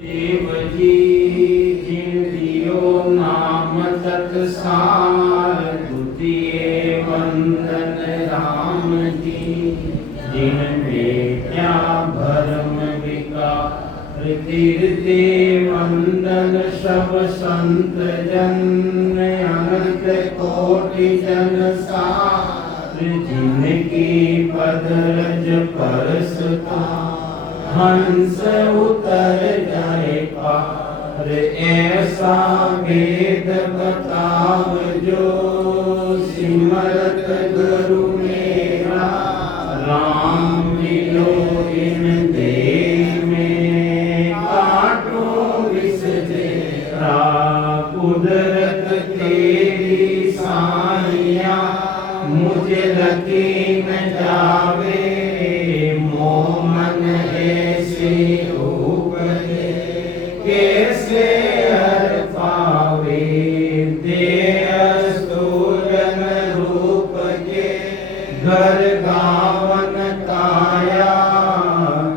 देव जी जिन दियो नाम तत्सार, द्वितीय वंदन राम जी जिन बेट्या भरम विकार, तीर्थे वंदन सब संत जन अनंत कोटि जन सार, जिनकी पदरज परसता हंस उतर जाए पार, ऐसा वेद बताव जो सिमरत गुरु मेरा, राम मिलो इन देह में काटो विष तेरा, कुदरत तेरी साइया मुझे लकी न जावे, मोमन ऐसे उपजे कैसे हर पावे, दे स्तूलन रूप के घर गावन काया,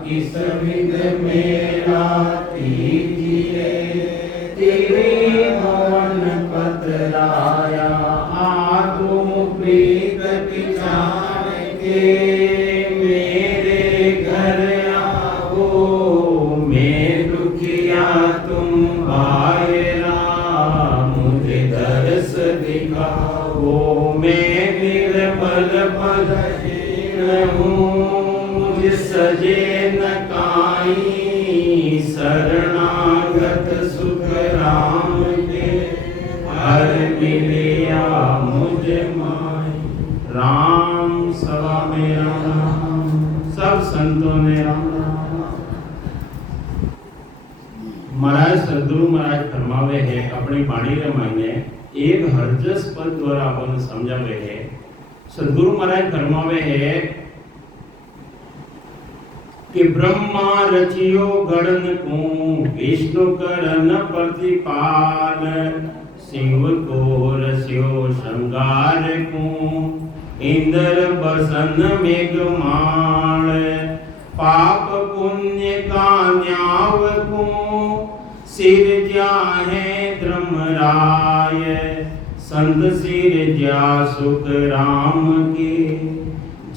किस विध मेरा तीजिए तेरी मोहन पतराया, आतुम प्रीत पिछाड़ के मेरे घर आओ, मैं दुखिया तुम भायरा मुझे दर्श दिखाओ, मैं निर्बल पदहीन हूँ मुझ सजे न काई, शरणागत सुख राम के हर मिलिया मुझे माई, राम सवा में राम, सब संतों ने राम राम। महाराज सदगुरु महाराज फरमावे है अपनी बाणी रे मायने एक हरजस पद द्वारा अपन समझावे है। सदगुरु महाराज फरमावे है कि ब्रह्मा रचियो गणन को, विष्णु करन प्रतिपाल, शिव को रस्यो श्रृंगार को, इंद्र बसन मेघमाल, पाप पुण्य का न्याव को, सिर जाहे धर्मराय, संत सिर जा सुख राम के,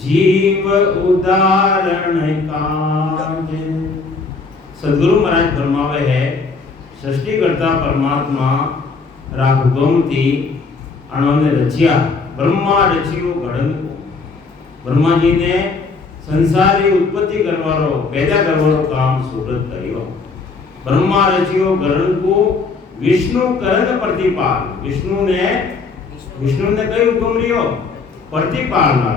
जीव उदाहरण काज। सदगुरु महाराज फरमावे है सृष्टिकर्ता परमात्मा राहुगम थी अणोने रचिया, ब्रह्मा रचियो गणन को, ब्रह्मा जी ने संसार की उत्पत्ति करवारो पैदा करवारो काम सुरत करियो। ब्रह्मा रचियो गणन को, विष्णु करण प्रतिपाल, विष्णु ने कई हुक्म रियो प्रतिपालना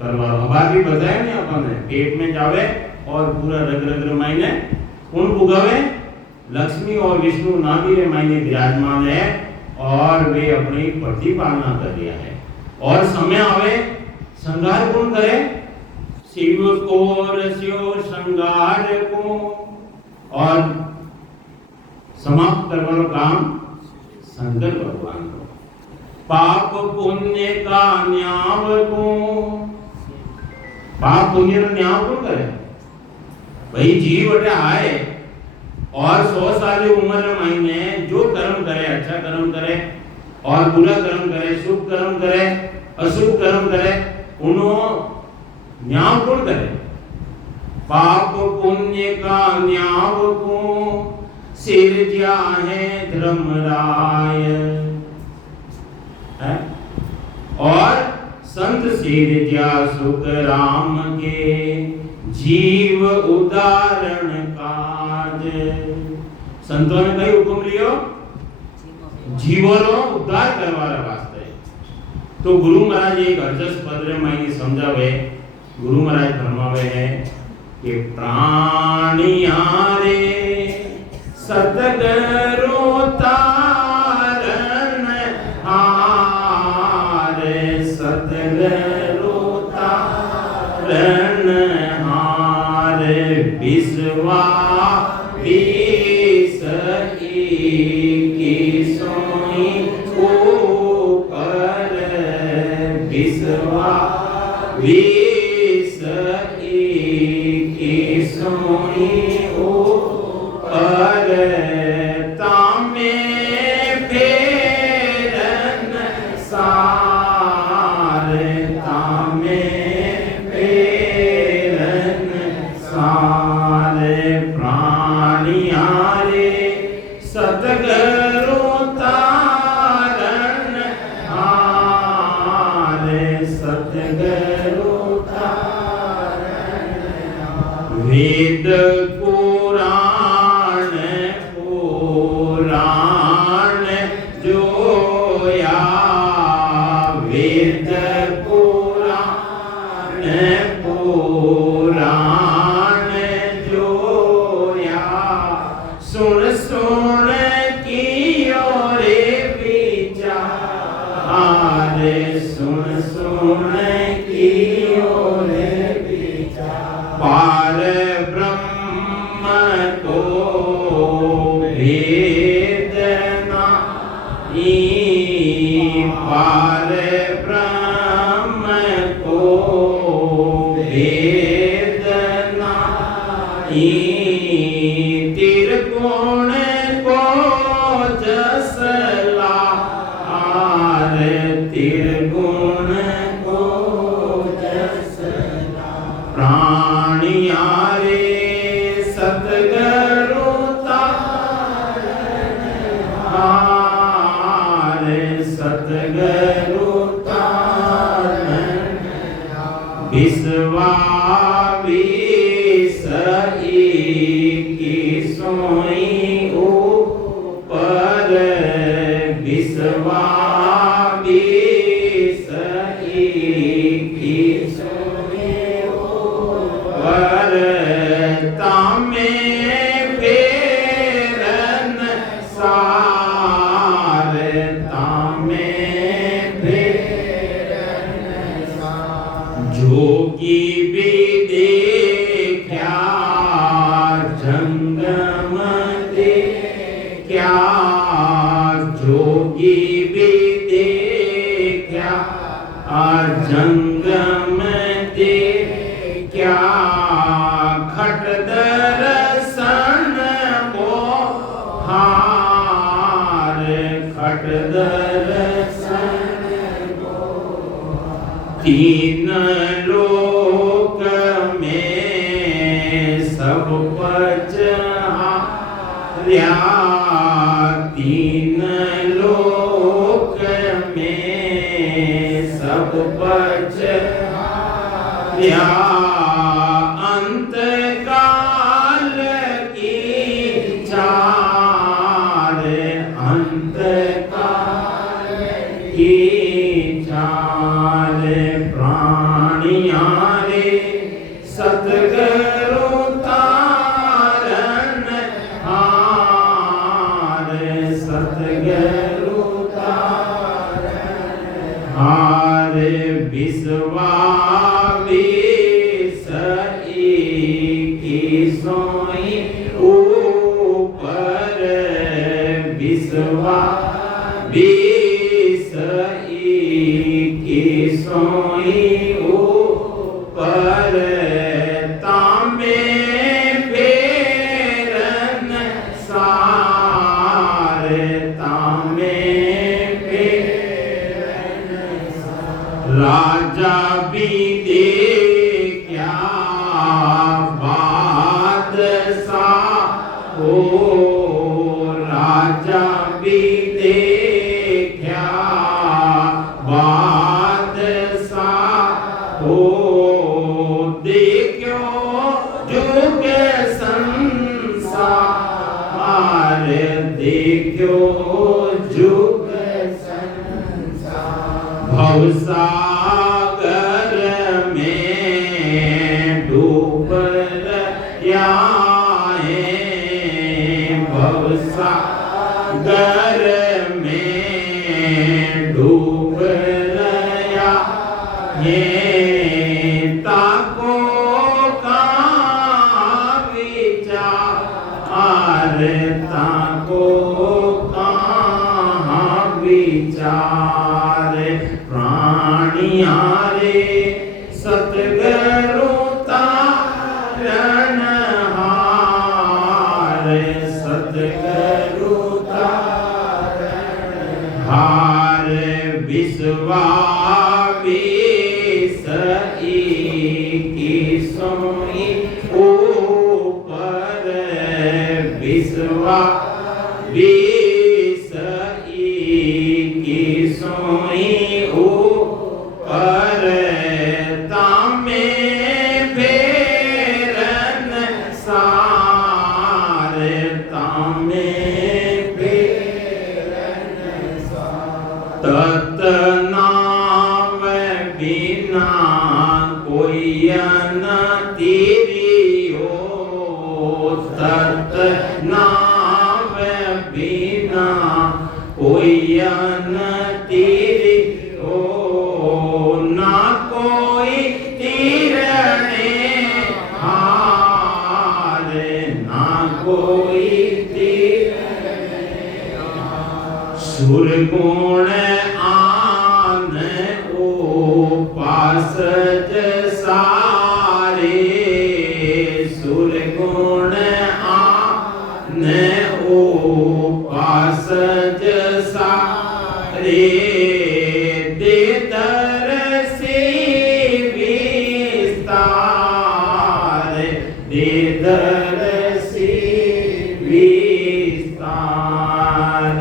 करवारो। अब भी बताया नहीं अपन पेट में जावे और पूरा रग रग मायने कौन उगावे, लक्ष्मी और विष्णु नाभि रे मायने विराजमान है और वे अपनी प्रतिपालना कर दिया है। और समय आवे श्रृंगार कौन करे, शिव को रस्यो श्रृंगार को, और समाप्त करवारो काम शंकर भगवान को, पाप पुण्य का न्याव को, पाप पुण्य का न्याव कौन करे, भाई जीव अटे आए और 100 साल की उम्र में जो कर्म करे, अच्छा कर्म करे और बुरा कर्म करे, शुभ कर्म करे अशुभ कर्म करे, उन्हों न्याव कौन करे, पाप पुण्य का न्याव को, सिर जाहे धर्मराय, और संत सिर जा सुख राम के, जीव उदाहरण काज। संतों ने कई हुक्म लियो जीवों उद्धार करवाने वास्ते। तो गुरु महाराज एक अर्जस पद में समझावे, गुरु महाराज फरमावे है कि प्राणिया रे सतगुरु तारण हार, सतगुरु तारण हार, विश्वा विष की सोई ऊपर, विश्वा विष की सोई ऊपर, प्राणियारे सतगुरु तारण हारे सतगुरु तारण वेद पुराण पुराण जोया वेद पुराण पुराण जोया सुन सुन कियो रे विचार सुन सुन कियो रे विचार पार ब्रह्म को भेद नहीं पार ब्रह्म को भेद नहीं त्रिकोण को जसला त्रिगुण को जसला प्राणियारे सतगुरु तारण हारे सतगुरु तारण विश्वा विसई की सोई ऊपर विश्वा विसई की सोई ऊपर तामे फेरन सार तामे फेरन सार जोगी भी देखा जंगम देखा जोगी भी देखा जंगम देखा खट दर्शन को हार खट दर्शन को तीन लोक में सब पचहार्या तीन लोक में सब पचहार्या अंत काल की चार अंत काल की चार प्राणियारे सतगुरु तारण हारे सतगुरु तारण हारे विश्वा विसई की सोई ऊपर विश्वा विसई की सोई ऊपर तामे फेरन सार तामे फेरन सार राजा भी देखा बादशाह ओ राजा भी देखा बादशाह ओ देखो जुग संसार देखो जुग संसार भवसागर में डूब रहे भवसागर में डूब रहे ताको का विचार ताको कहाँ विचार प्राणियारे सतगुरु तारण हारे सतगुरु तारण हारे विश्वा विसई की सोई ऊपर विश्वा विस की सोई ऊपर तामे फेरन सार तामे फेरन सार तत नाम बिना कोई न तेरियो तत नाम बिना कोई न तेरियो ना कोई तीरने हार ना कोई तीरने सुर गुण आन उपासज सारे सुर गुण आन उपासज सारे दे दरसी विस्तार दे दरसी विस्तार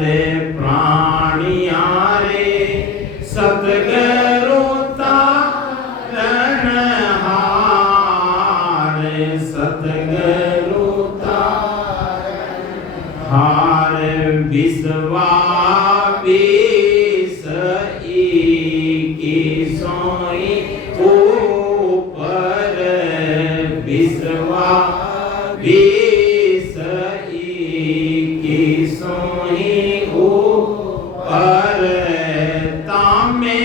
प्राणियारे सतगुरु तारण हार सतगुरु तारण हार विश्वा विस की सोई ऊपर विश्वा विस की सोई ऊपर तामे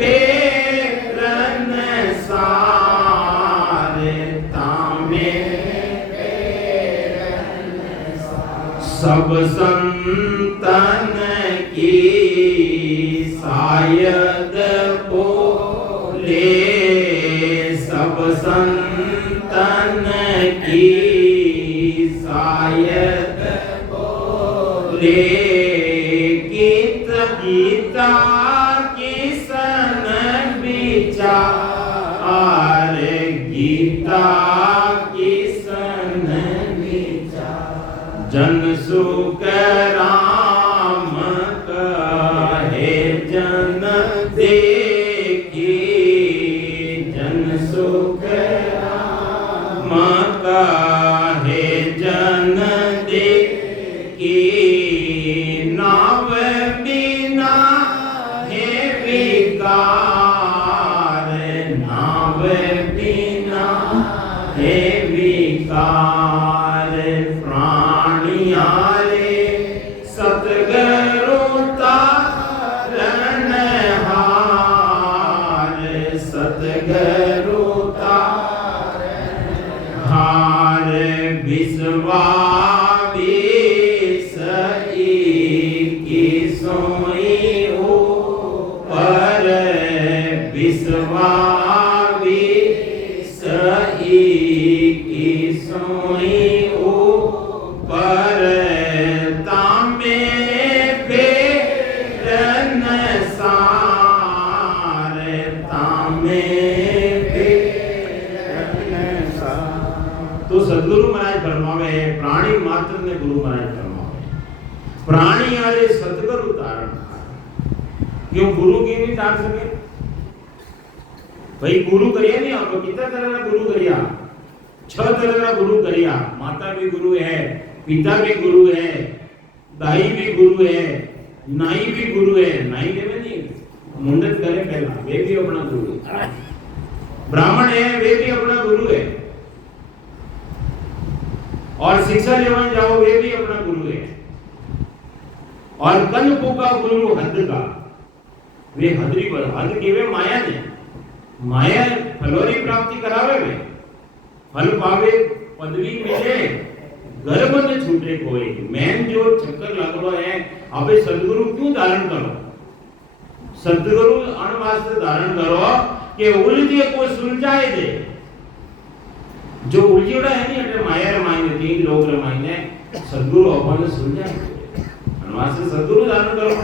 फेरन सार तामे फेरन सार सब संतन की शायद बोले सब संतन की शायद बोले गीता किसन विचार गीता किसन विचार जन सुख राम कहे जन देखी जन सुख राम कहे जन देखी नाव बिना है विकार नाव बिना है विकार प्राणियारे सतगुरु तारण हार सतगुरु तारण हार विश्वा विस की सोई ऊपर विश्वा विस की सोई ऊपर तामे फेरन सार तामे फेरन सार। तो सदगुरु महाराज फरमावे प्राणी मात्र ने गुरु महाराज फरमावे प्राणी आले सतगुरु तारण क्यों गुरु की नहीं तार सके भाई गुरु करिए नहीं आपको कितना तरह का गुरु करिया 6 तरह का गुरु करिया माता भी गुरु है पिता भी गुरु है दाई भी गुरु है नाई भी गुरु है नाई के में नहीं मुंडन करे पहला वे भी अपना गुरु है ब्राह्मण है वे भी अपना गुरु है और शिक्षा लेवा जाओ वे भी अपना गुरु है और कनपू का गुरु हद का वे हदरी पर हद केवे माया ने माया फलोरी प्राप्ति करावे वे फल पावे पदवी मिले गर्भ न छूटे कोई मैन जो चक्कर लगरो है अबे सद्गुरु क्यों धारण करो सद्गुरु अणवास्त्र धारण करो कि उलझे को सुलझाए दे जो उलझियोड़ा है नहीं अटे माया रमाइने तीन लोग रमाइने सद्गुरु अपन सुलझाए अणवास्त्र सद्गुरु धारण करो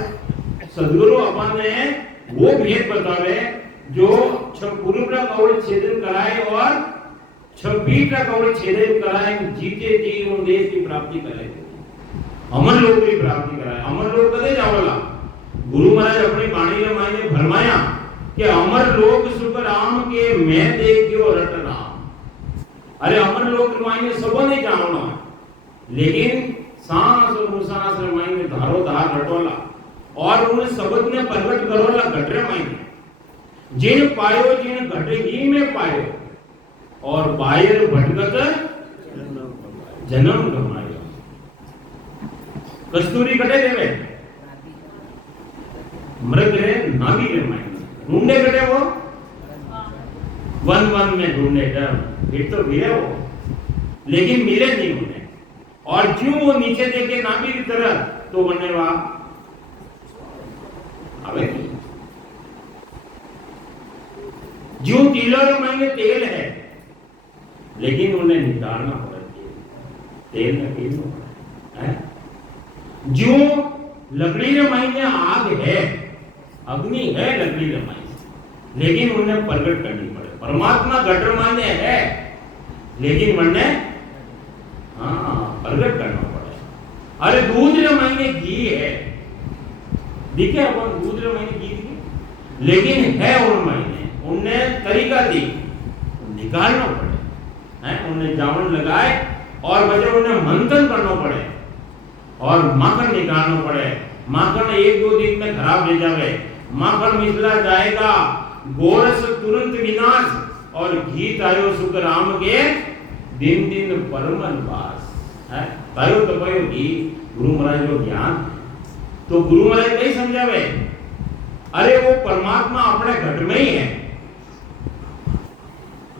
सद्गुरु अपन ने वो भेद बतावे जो पूर्व का कौड़ छेदन कराए और 26 कवड़ छेदे कराए जीते जी उन देश की प्राप्ति करे अमर लोक की प्राप्ति कराए अमर लोक कदे जावला गुरु महाराज अपनी वाणी में मायने फरमाया कि अमर लोक सुख राम के मैं देखियो रट राम। अरे अमर लोक मायने सबो ने जावनो लेकिन सांस और मुसास रे मायने धारो धार रटोला और उन शब्द ने प्रकट करोला घटरे मायने जिन पायो जिन घटे ही में पायो और बाहर भटकत जन्म गमायो। कस्तूरी घटे देवे मृग रे नाभि रे मायने ढूंढे घटे वो वन वन में ढूंढे डर फिर तो मिले वो लेकिन मिले नहीं उन्हें और क्यों वो नीचे देखे नाभि की तरह तो बनने वा आवे नहीं जो तिलों में तेल है लेकिन उन्हें निकालना पड़ेगा तेल में पीना है जो लकड़ी रे मायने आग है अग्नि है लकड़ी रे मायने लेकिन उन्हें प्रकट करनी पड़े। परमात्मा गटर मायने है लेकिन उन्हें प्रकट करना पड़े। अरे दूध रे मायने घी है दिखे अपन दूध रे मायने घी दिखे लेकिन है उन मायने उन्हें तरीका दी निकालना पड़े है उन्हें जावन लगाए और वजह उन्हें मंथन करना पड़े और माखन निकालना पड़े। माखन एक दो दिन में खराब ले जावे माखन मिसला जाएगा गोरस तुरंत विनाश और घी तायो सुख राम के दिन दिन परमन वास है तायो तो पायो घी गुरु महाराज को ज्ञान तो गुरु महाराज नहीं समझावे अरे वो परमात्मा अपने घट में ही है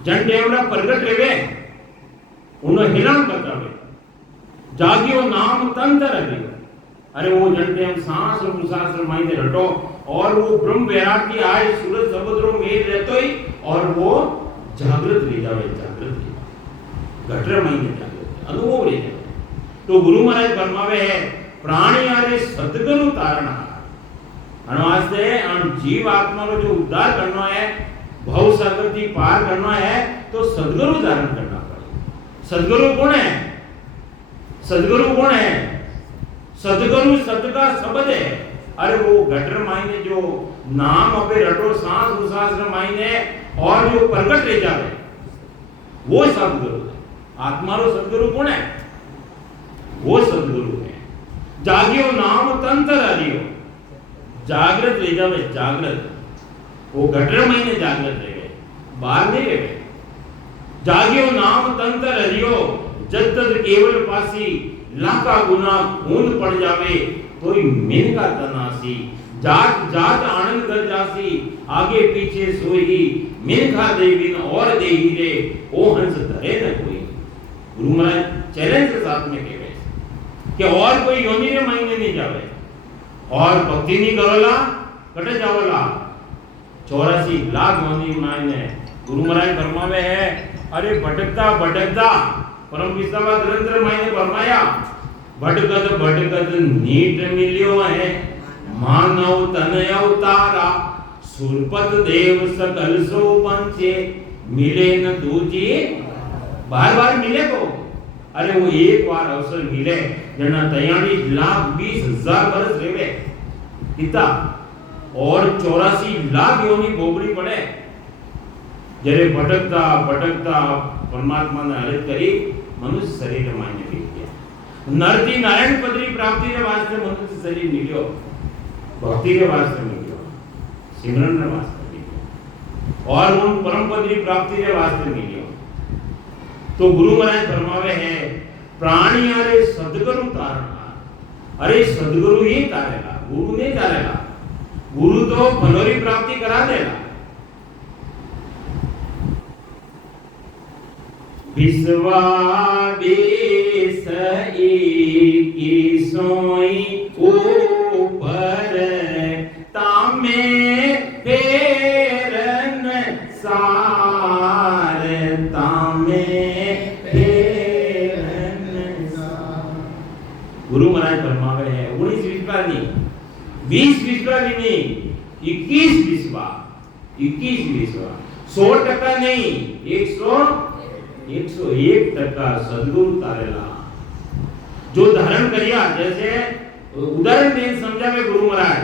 जन देवड़ा प्रगट रेवे उन्हें हिलान बतावे जागियो नाम तंत्र रहियो। अरे वो जन देव सांस और मुसास मायने रटो और वो ब्रह्म वैराग की आए सूरज समुद्रों में रहतो ही और वो जागृत ले जावे जागृत घटरे मायने जागृत अनुभव ले जावे। तो गुरु महाराज फरमावे है प्राणी आरे सद्गुरु तारणा अनवास्ते अन जीव आत्मा को जो उद्धार करना है भव सागर की पार करना है तो सद्गुरु धारण करना पड़ेगा। सद्गुरु कौन है? सद्गुरु कौन है? सद्गुरु सत का शब्द है। अरे वो घटर मायने जो नाम अबे रटो सांस उसास मायने और जो प्रकट ले जावे वो सद्गुरु है। आत्मा रो सद्गुरु कौन है? वो सद्गुरु है। जागियो नाम तंत्र हरियो जागृत ले जावे जागृत वो घटर महीने जागृत रहे बाहर नहीं रहे। जागियो नाम तंत्र हरियो जब तक केवल पासी लाखा गुना खून पड़ जावे तो ही मेन का तनासी जात जात आनंद कर जासी आगे पीछे सोई मेन खा देवी न और दे ही रे ओ हंस धरे न कोई। गुरु महाराज चैलेंज के साथ में कहे कि और कोई योनि रे महीने नहीं जावे और भक्ति नहीं करोला कटे जावला 84 लाख योनि मायने गुरु महाराज फरमावे है। अरे भटकता भटकता परम विश्वा ग्रंथ मायने फरमाया भटकत भटकत नीट मिलियो है मानव तन अवतारा सुरपत देव सकल सो पंचे मिले न दूजी बार बार मिले को। अरे वो एक बार अवसर मिले जना 43,20,000 वर्ष रेवे इतना और 84 लाख योनि भोगड़ी पड़े जरे भटकता भटकता परमात्मा ने हरित करी मनुष्य शरीर मायने मिल गया। नरती नारायण पदरी प्राप्ति के वास्ते मनुष्य शरीर मिलियो भक्ति के वास्ते मिलियो सिमरन के वास्ते मिलियो और उन परम पदरी प्राप्ति के वास्ते मिलियो। तो गुरु महाराज फरमावे है प्राणी अरे सद्गुरु तारणा। अरे सद्गुरु ही तारेगा गुरु नहीं तारेगा। गुरु तो फलोरी प्राप्ति करा देगा। विश्वादेश की सोई ऊपर तामे फेरन सार तामे फेरन सार। गुरु महाराज फरमावे है 19 विश्वा नहीं 20 विश्वा भी नहीं 21 विश्वा 21 विश्वा 100% नहीं 100 101% सदगुरु तारेला जो धारण करिया। जैसे उदाहरण दे समझावे गुरु महाराज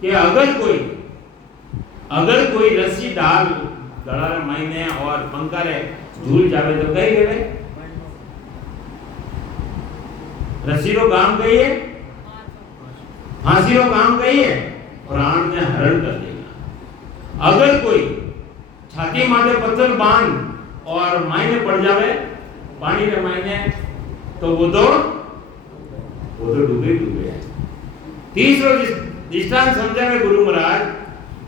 कि अगर कोई रस्सी डाल गड़ा महीने और पंखा रे झूल जावे तो कई गए रस्सी रो काम कही है, फांसी रो काम कही है, प्राण ने हरण कर देगा। अगर कोई छाती माथे पत्थर बांध और मायने पड़ जावे पानी रे मायने तो वो तो डूबे है। तीसरो दृष्टांत समझावे गुरु महाराज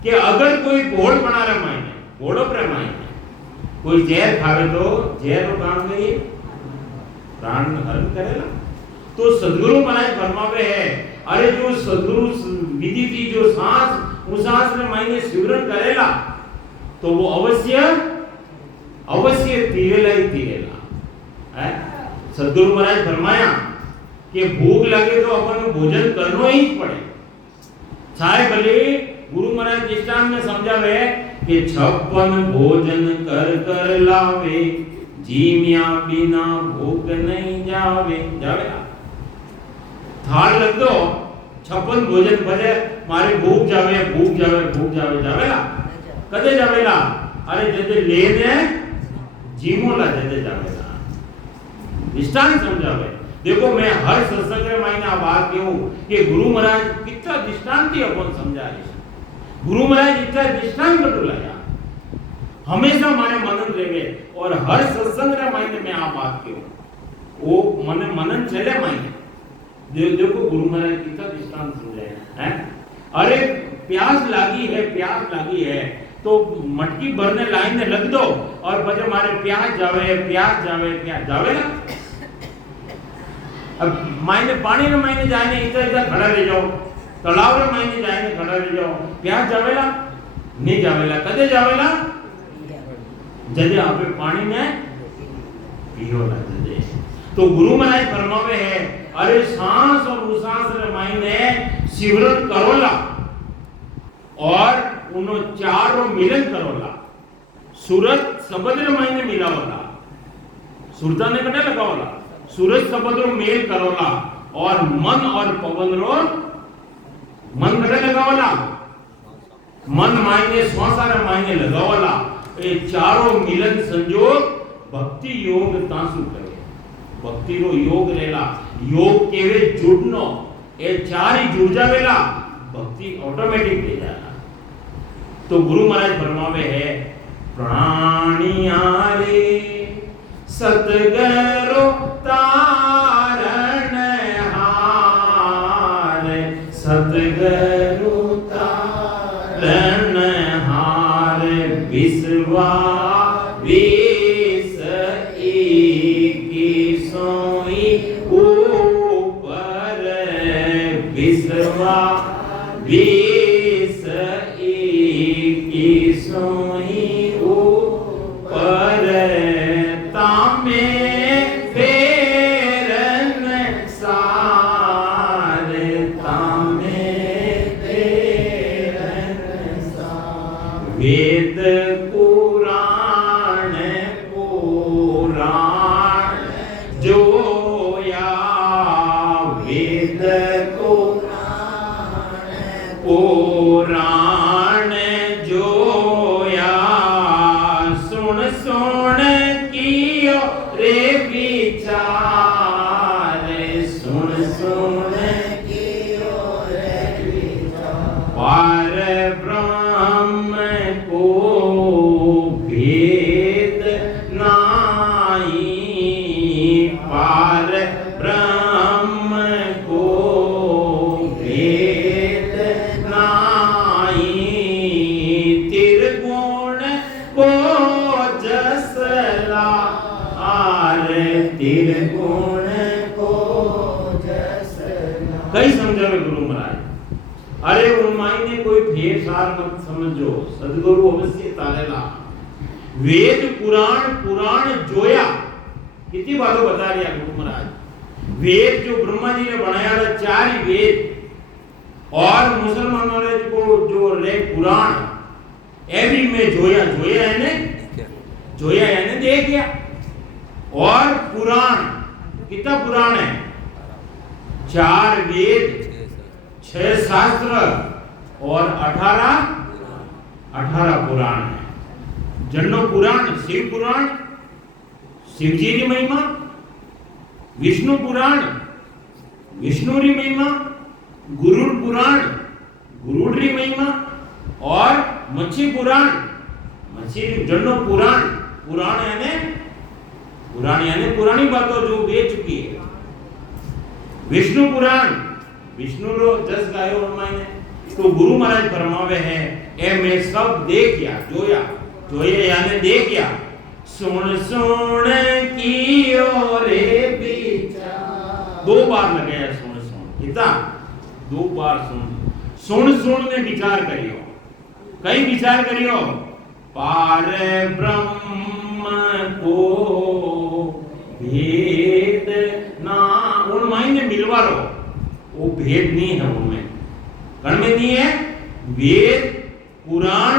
कि अगर कोई घोड़ बना रहा मायने घोड़ो पर मायने कोई जहर खावे तो जहर रो काम कही प्राण हरण करेला। तो सदगुरु महाराज फरमावे है अरे जो सदगुरु विधि थी जो सांस उस सांस में मायने सिमरन करेला तो वो अवश्य तीरेला ही तीरेला है। सदगुरु महाराज फरमाया कि भूख लगे तो अपन भोजन करनो ही पड़े। चाहे भले गुरु महाराज दृष्टांत में समझावे कि 56 भोजन कर लावे जीमिया बिना भूख नहीं जावे थाल लग दो 56 भोजन भले मारे भूख जावे जावेला कदे जावेला अरे जदे लेने जीमोला जदे जावेला। दृष्टांत समझावे। देखो मैं हर सत्संग में मायने बात कहूं कि गुरु महाराज कितना दृष्टांत ही अपन समझा रहे। गुरु महाराज इतना दृष्टांत बतलाया हमेशा माने मनन रेवे और हर सत्संग रे मायने में आ बात कहूं वो मनन चले मायने देखो गुरु महाराज कितना दृष्टांत समझाया है। अरे प्यास लागी है तो मटकी भरने लाइन में लग दो और बजे मारे प्यास जावे ना। अब मायने पानी में मायने जाने इधर खड़ा रह जाओ तालाब में मायने जाने खड़ा रह जाओ प्यास जावेला नहीं जावेला कदे जावेला जदे आपे पानी में पियो ना जदे। तो गुरु महाराज फरमावे है अरे सांस और उसांस रे मायने सिमरन करोला और उनो चारों मिलन करोला सूरत शब्द रे मायने मिलावला सुरता ने कने लगावला सूरज शब्द रो मेल करोला और मन और पवन रो मन कने लगावला मन मायने श्वास रे मायने लगावला। ये चारों मिलन संयोग भक्ति योग तासु करे। भक्ति रो योग रेला योग केवे जुड़नो ए चार ही जुड़ जावेला भक्ति ऑटोमेटिक दे जाना। तो गुरु महाराज फरमावे है प्राणियारे सतगुरु तारण हार सतगुरु तारण हार विश्वा वेद पुराण जोया वेद पुराण जोया सुन कियो रे विचार सुन कियो रे विचार पार ब्रह्म को भेद नाई पार ब्रह्म को भेद नाई त्रिगुण को जसला आर त्रिगुण को जसला। कई समझावे गुरु महाराज अरे उन मायने कोई फेर सार मत समझो सदगुरु अवश्य तारेला। वेद पुराण जोया कितनी बातों बता रहा गुरु महाराज। वेद जो ब्रह्मा जी ने बनाया था 4 ही वेद और मुसलमानों ने को जो रे पुराण एवरी में जोया है ने देख गया और पुराण, कितना पुराण है? 4 वेद, 6 शास्त्र और 18 पुराण है। जन्नो पुराण, शिव पुराण, शिव जी की महिमा, विष्णु पुराण, विष्णु री महिमा, गुरुड़ पुराण, गुरुड़ री महिमा और मच्छी पुराण, मच्छी जन्नो पुराण, पुराण यानी पुरानी बातों जो बेच चुकी है। विष्णु पुराण, विष्णु रो 10 गायो मैंने तो गुरु महाराज फरमावे है ए मैं सब देखया, जोया, जोये यानी देखया, सुन सुन कियो रे विचार। 2 बार लगाया सुन सुन, कितना? 2 बार सुन, सुन सुन ने विचार करियो। कई विचार करियो? पार ब्रह्म को भेद ना, उन मायने मिलवा रो, वो भेद नहीं है उनमें, कण में नहीं है। वेद, पुराण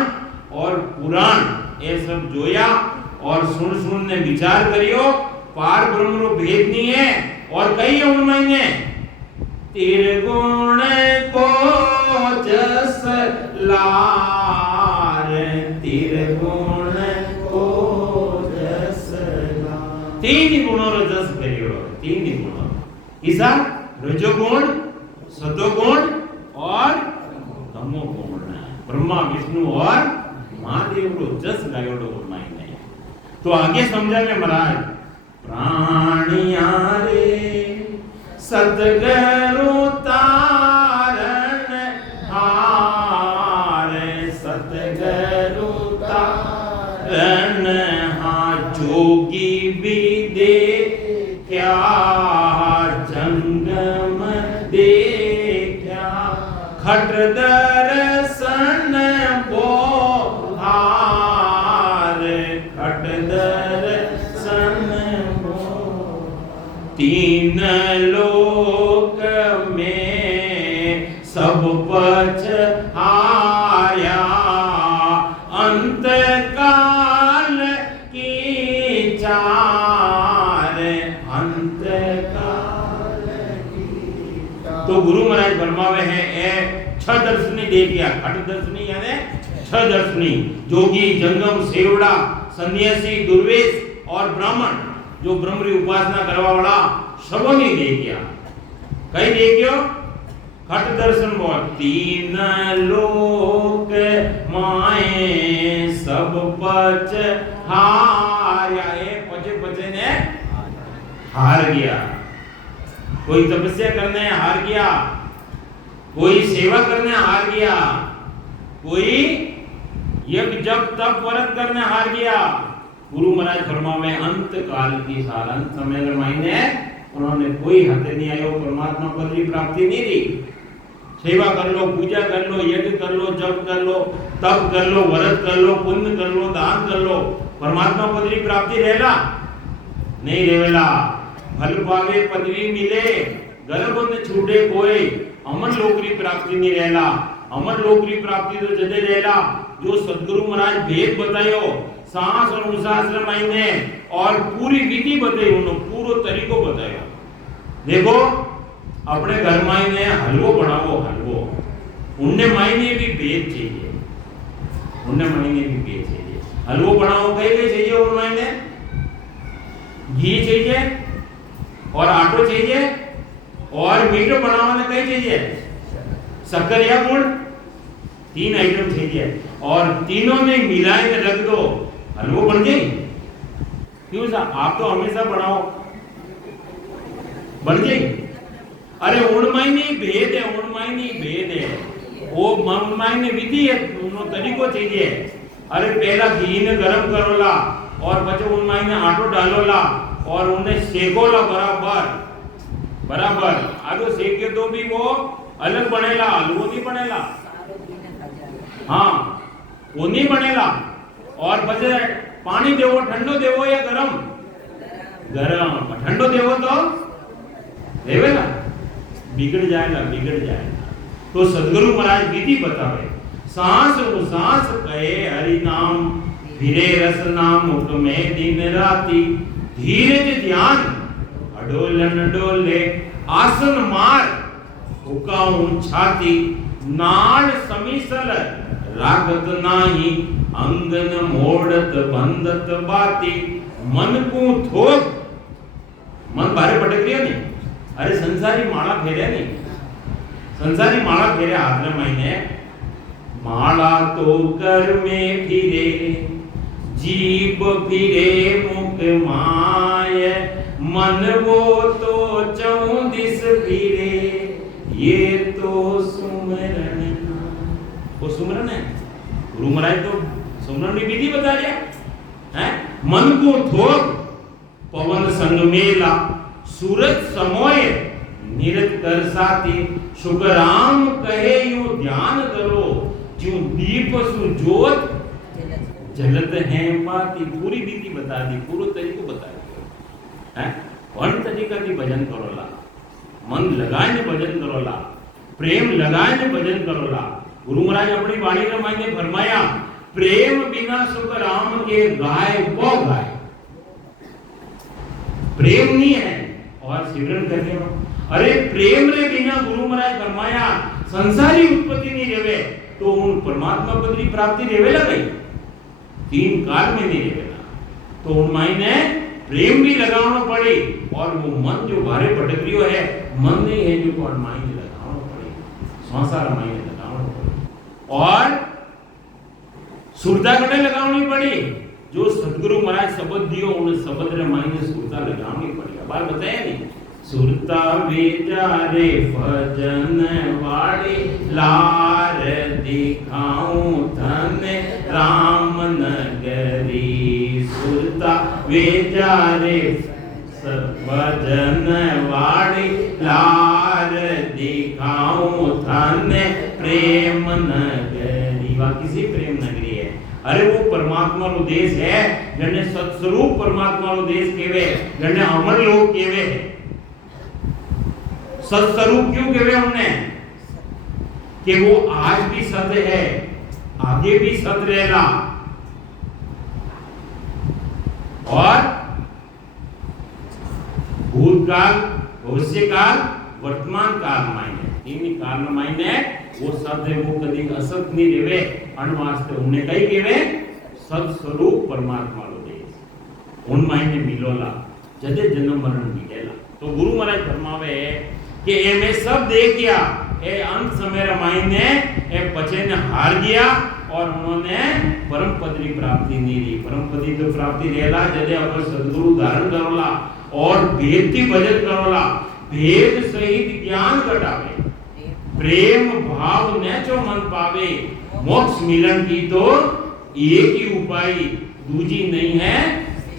और पुराण ये सब जोया और सुन सुन ने विचार करियो, पार ब्रह्म रो भेद नहीं है। और कई है उन मायने त्रिगुण को जस लार, त्रिगुण को जस लार, 3 गुणों रो जस करियो, 3 गुणों ईसा रजोगुण, सतोगुण और तमोगुण, ब्रह्मा विष्णु और महादेव रो जस गायोडो मायने। तो आगे समझा में महाराज, प्राणिया रे सतगुरु तारण हार, सतगुरु तारण हार, जोगी भी देखा जंगम देखा, खट दर्शन बोहार, खट दर्शन बोहार, 3 लोक में सब पछ आया, अंत काल की चार, अंत काल की चार। तो गुरु महाराज फरमावे हैं ए 6 दर्शनी देखिया, खट दर्शनी यानी 6 दर्शनी, जोगी, जंगम, सेवड़ा, सन्यासी, दुर्वेश और ब्राह्मण जो ब्रह्म री उपासना करवा वाला सबों ने देखिया। कई देखियो? खट दर्शन बोल, 3 लोक माए सब पच हाया, पचे पचे ने हार गया। कोई तपस्या करने हार गया, कोई सेवा करने हार गया, कोई यज्ञ जप तप व्रत करने हार गया। गुरु महाराज फरमावे अंत काल की साल, अंत समय महीने उन्होंने कोई हाथे नहीं आयो, परमात्मा पद की प्राप्ति नहीं दी। सेवा कर लो, पूजा कर लो, यज्ञ कर लो, जप कर लो, तप कर लो, व्रत कर लो, पुण्य कर लो, दान कर लो, परमात्मा पद की प्राप्ति रहेला नहीं रहेला। फल पावे पदवी मिले, गर्भ न छूटे कोई, अमर लोक की प्राप्ति नहीं रहेला। अमर लोक की प्राप्ति तो जदे रहेला जो सदगुरु महाराज भेद बतायो, सांस और उसास महीने और पूरी विधि बताई, उन्होंने पूरा तरीको बतायो। देखो अपने घर मायने हलवो बनावो, हलवो उनने मायने भी भेद चाहिए, उनने मायने भी भेद चाहिए। हलवो बनाओ कई कई चाहिए उन मायने? घी चाहिए और आटो चाहिए और मीठो बनाने कई चाहिए? शक्कर या गुड़, 3 आइटम चाहिए और तीनों में मिलाए के रख दो, हलवो बन गई। क्यों सा आप तो हमेशा बनाओ, बन गई। अरे उनमायनी भेद है, उनमायनी भेद है, वो मनमायनी विधि है, उनो तरीको चाहिए। अरे पहला घी ने गरम करोला और પછી उनमायने आटो डालोला और उन्हें सेकोला बराबर बराबर। आगे सेके तो भी वो अलग बनेला, हलवो नहीं बनेला। हाँ वो नहीं बनेला। और પછી पानी देवो, ठंडो देवो या गरम? गरम। ठंडो देवो तो देवेला, बिगड़ जाएगा, बिगड़ जाएगा। तो सदगुरु महाराज विधि बतावे, सांस उसास कहे हरि नाम, धीरे रस नाम मुख में दिन राती, धीरज ध्यान अडोलन डोले आसन मार हुकाऊं छाती नाड़ समीसल रागत नाही अंगन मोड़त बंदत बाती मन को थोक मन बारे पटक रही नहीं अरे संसारी माला फेरे नहीं संसारी माला फेरे आदर महीने माला तो कर में फिरे जीव फिरे मुख माय मन वो तो चौदिस फिरे ये तो सुमरन वो सुमरन है गुरु महाराज तो सुमरन की विधि बता दिया है मन को थोक पवन संग मेला सूरज समोय निरत कर साथी शुक्राम कहे यू ध्यान करो जो दीप सु ज्योत जलत है बाती पूरी विधि बता दी पूरा तरीको बता दिया है कौन तरीका की भजन करोला मन लगाए भजन करोला प्रेम लगाए भजन करोला गुरु महाराज अपनी वाणी में मायने फरमाया प्रेम बिना सुख राम के गाय को गाय प्रेम नहीं है और सिमरन करके अरे प्रेम रे बिना गुरु महाराज फरमाया संसारी उत्पत्ति नहीं रेवे तो उन परमात्मा पद की प्राप्ति रेवेला नहीं तीन काल में नहीं रेवेला तो उन मायने प्रेम भी लगाना पड़े और वो मन जो बारे पटक रियो है मन नहीं है जो को मायने लगाना पड़े संसार मायने लगाना पड़े और सुरता कटे लगानी पड़ी जो सदगुरु महाराज शब्द दियो उन शब्द रे मायने सुरता लगानी पड़ी बात बताया नहीं सुरता बेचारे भजन वाड़ी लार दिखाऊं धन राम नगरी सुरता बेचारे भजन वाड़ी लार दिखाऊं धन प्रेम नगरी वा किसी प्रेम नगरी है अरे वो परमात्मा रो देश है जने सत्स्वरूप परमात्मा रो देश केवे जने अमर लोक केवे सत्स्वरूप क्यों केवे हमने कि वो आज भी सत्य है आगे भी सत्य रहेगा और भूतकाल भविष्यकाल वर्तमान काल मायने इन काल मायने वो सत्य वो कभी असत नहीं रेवे अणवास्ते उन्हें कई केवे सत्स्वरूप परमात्मा रो देश उन मायने मिलोला जदे जन्म मरण मिलेला तो गुरु महाराज फरमावे कि ए में सब देख गया ए अंत समय मायने ए पचे ने हार गया और उन्होंने परम पद की प्राप्ति नहीं ली परम पद की तो प्राप्ति रहेला जदे अपन सद्गुरु धारण करोला और भेद की भजन करोला भेद सहित ज्ञान घटावे प्रेम भाव ने जो मन पावे मोक्ष मिलन की तो एक ही उपाय दूजी नहीं है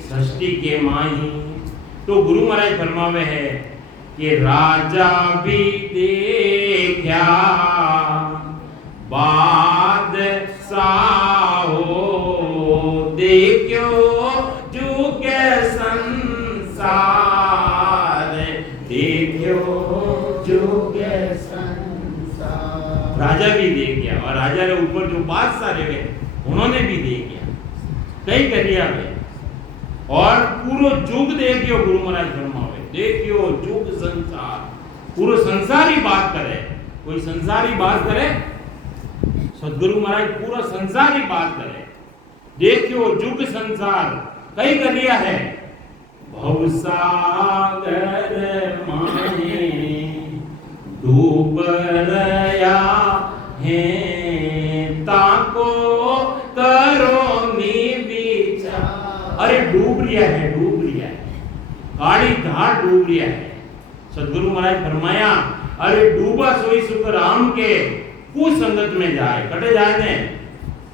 सृष्टि के माही तो गुरु महाराज फरमावे है कि राजा भी देखा बादशाह देखो जुगे संसार देखो जुगे संसार राजा भी देख गया और राजा के ऊपर जो बादशाह रहे उन्होंने भी देख गया कई करिया में और पूरा जुग देखियो गुरु महाराज फरमावे देखियो जुग संसार पूरा संसारी बात करे कोई संसारी बात करे सदगुरु महाराज पूरा संसारी बात करे देखियो जुग संसार कई करिया है भवसागर माने डूब रया है ताको करो नी विचार अरे डूब रिया है काली धार डूब रिया है सदगुरु महाराज फरमाया अरे डूबा सोई सुख राम के कुसंगत में जाए कटे जाए ने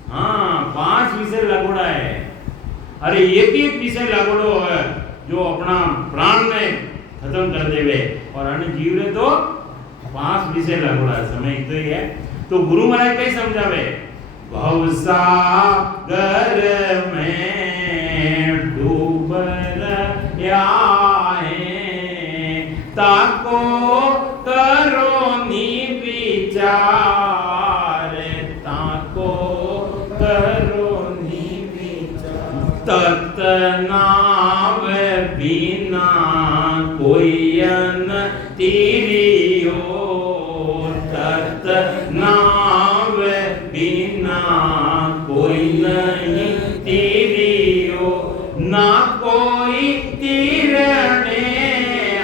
हाँ 5 विषय लगोड़ा है अरे एक विषय लगोड़ो है जो अपना प्राण में खत्म कर देवे और अन्य जीव ने तो 5 विषय लगोड़ा है समय तो ही है तो गुरु महाराज कई समझावे भवसागर में डूब रया है ताको करो नी विचार ताको करो नी विचार तत नाम तीरियो तत नाम बिना कोई नहीं तीरियो ना कोई तीरने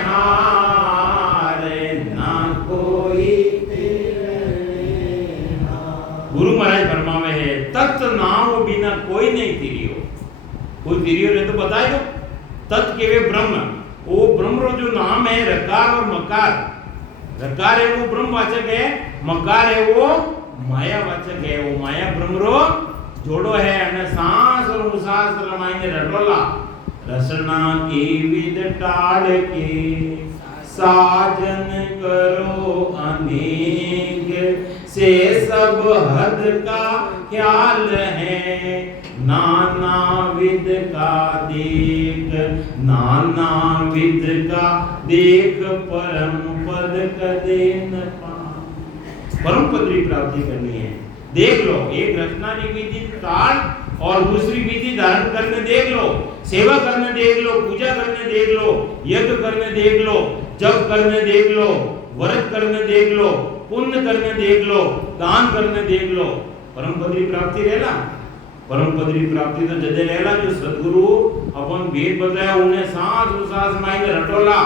हारे ना कोई तीरने हारे। गुरु महाराज फरमावे है तत् नाम बिना कोई नहीं तीरियो। कोई तीरियो ने तो बताए दो तत् के वे ब्रह्म वो ब्रह्म रो जो नाम है रकार और मकार। रकार है वो ब्रह्मवाचक है, मकार है वो मायावाचक है। वो माया ब्रह्म रो जोड़ो है અને सांस और उसास रमाઈને रटोला रसना की विद टाल के साजन करो अनेक से सब हद का ख्याल है नाना विद का देख नाना विद का देख परम पद कदे न पाए। परम पद की प्राप्ति करनी है। देख लो एक रचना की विधि काल और दूसरी विधि धारण करने देख लो, सेवा करने देख लो, पूजा करने देख लो, यज्ञ करने देख लो, जप करने देख लो, व्रत करने देख लो, पुण्य करने देख लो, दान करने देख लो। परम पद की प्राप्ति रहेला। परम पद की प्राप्ति तो जदे रहेला जो सद्गुरु अपन भेद बताया उन्हें सांस उसास मायने रटोला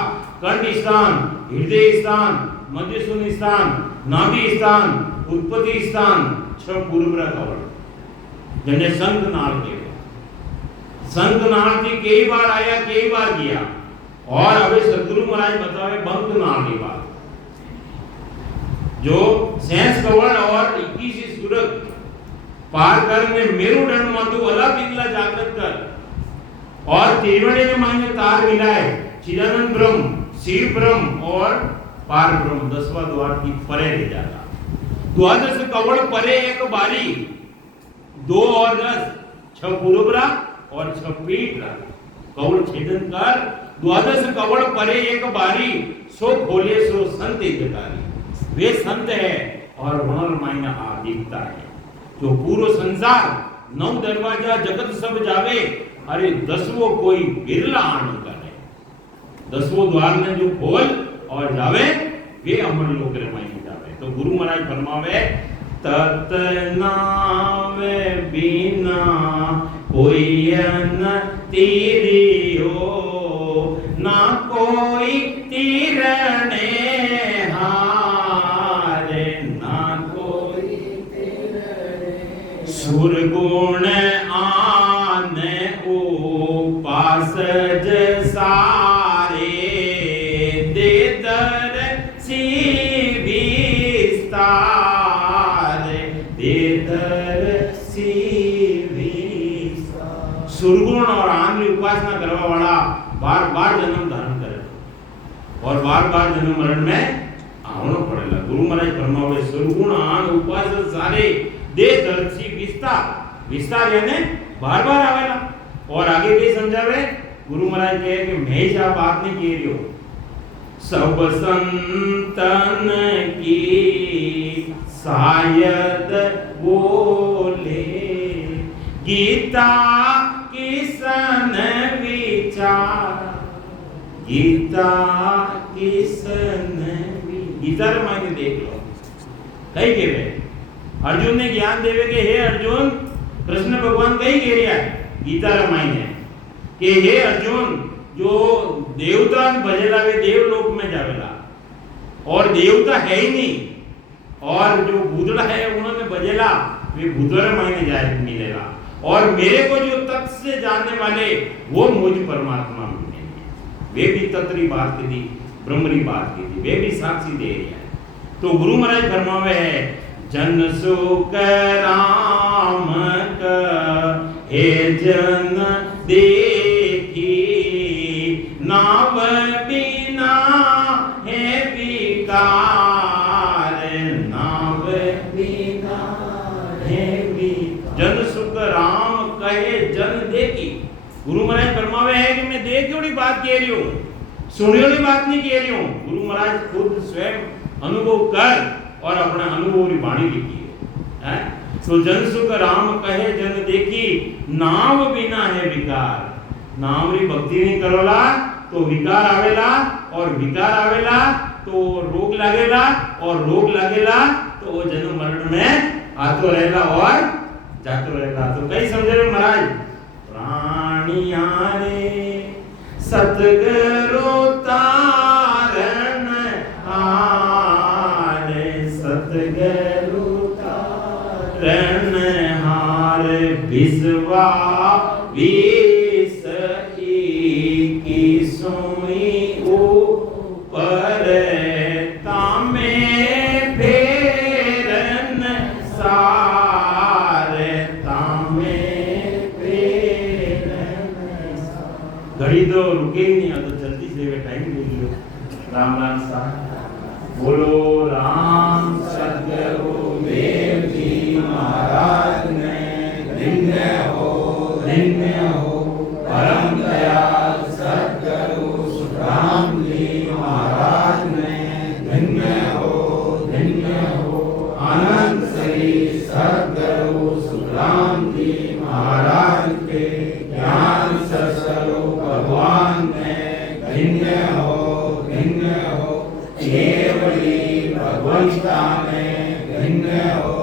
कंठ स्थान, हृदय स्थान, मध्य शून्य स्थान, नाभि स्थान, उत्पत्ति स्थान छह पूर्वरा कवड़ जने संत नाल के संत नाल थी कई बार आया कई बार गया। और अबे सदगुरु महाराज बतावे बंक नाल की बात जो सेंस कवड़ और 21 सुरग पार करने मेरुदंड माथु अला पिंगला जागृत कर और त्रिवेणी में मायने तार मिलाए चिदानंद ब्रह्म, शिव ब्रह्म और पार ब्रह्म 10वां द्वार की परे ले जाता। द्वादश कवड़ परे एक बारी 2 और 10 6 पूर्वरा और 6 पीठरा कवड़ छेदन कर द्वादश कवड़ परे एक बारी सो खोले सो संत हितकारी। वे संत है और वर्ण मायना आदिकता है जो पूरो संसार 9 दरवाजा जगत सब जावे अरे 10वां कोई बिरला आन करे। 10वां द्वार ने जो खोल और जावे वे अमर लोक रे मायने जावे। तो गुरु महाराज फरमावे तत नाम बिना कोई न तीरियो ना कोई तीरने हारे ना कोई तीरने। सुर गुण आने उपास सारे दे दर सी विस्तार दे दर सी विस्तार। सुरगुण और आन की उपासना करवा वाला बार बार जन्म धारण करे और बार बार जन्म मरण में आवनो पड़ेगा। गुरु महाराज फरमावे सुरगुण आन उपासना सारे दे दर सी विस्तार। विस्तार यानी बार बार आवेला। और आगे भी समझावे गुरु महाराज कहे कि मैं ही आप बात नहीं कह रही हो सब संतन की शायद बोले गीता किसन विचार गीता किसन गीता मायने देख लो कई के वे अर्जुन ने ज्ञान देवे के हे अर्जुन कृष्ण भगवान कई कह रहा है गीता रामायण है कि हे अर्जुन जो देवता भजेला वे देवलोक में जावेला और देवता है ही नहीं और जो भूतड़ा है उन्होंने भजेला वे भूतड़ा मायने जाए मिलेगा और मेरे को जो तत्व से जानने वाले वो मुझ परमात्मा में मिलेंगे। वे भी तत्व बात की थी ब्रह्म की बात की थी वे भी साक्षी दे रही है। तो गुरु महाराज फरमावे है जन सुख राम का हे जन देखी नाव बिना है विकार नाव बिना है विकार। जन सुख राम कहे जन देखी। गुरु महाराज फरमावे है कि मैं देख जोड़ी बात कह रही हूँ सुनी वाली बात नहीं कह रही हूँ। गुरु महाराज खुद स्वयं अनुभव कर और अपना अनुभव की वाणी लिखी है। तो जन सुख राम कहे जन देखी नाम बिना है विकार। नाम री भक्ति नहीं करोला तो विकार आवेला और विकार आवेला तो रोग लागेला और रोग लागेला तो वो जन्म मरण में आतो रहेगा और जातो रहेगा। तो कई समझे महाराज प्राणिया रे सतगुरु तारण हार सतगुरु तारण हार विश्वा विस की सोई ऊपर तामे फेरन सार तामे घड़ी तो रुके ही नहीं, तो जल्दी से वे टाइम ले लियो। राम राम साहब बोलो राम सद्गुरु देव जी महाराज ने धन्य हो परम दयाल सद्गुरु सुखराम जी महाराज ने धन्य हो आनंद श्री सद्गुरु सुखराम जी महाराज के ज्ञान स्वरूप भगवान ने धन्य हो केवली भगवंता ने धन्य हो।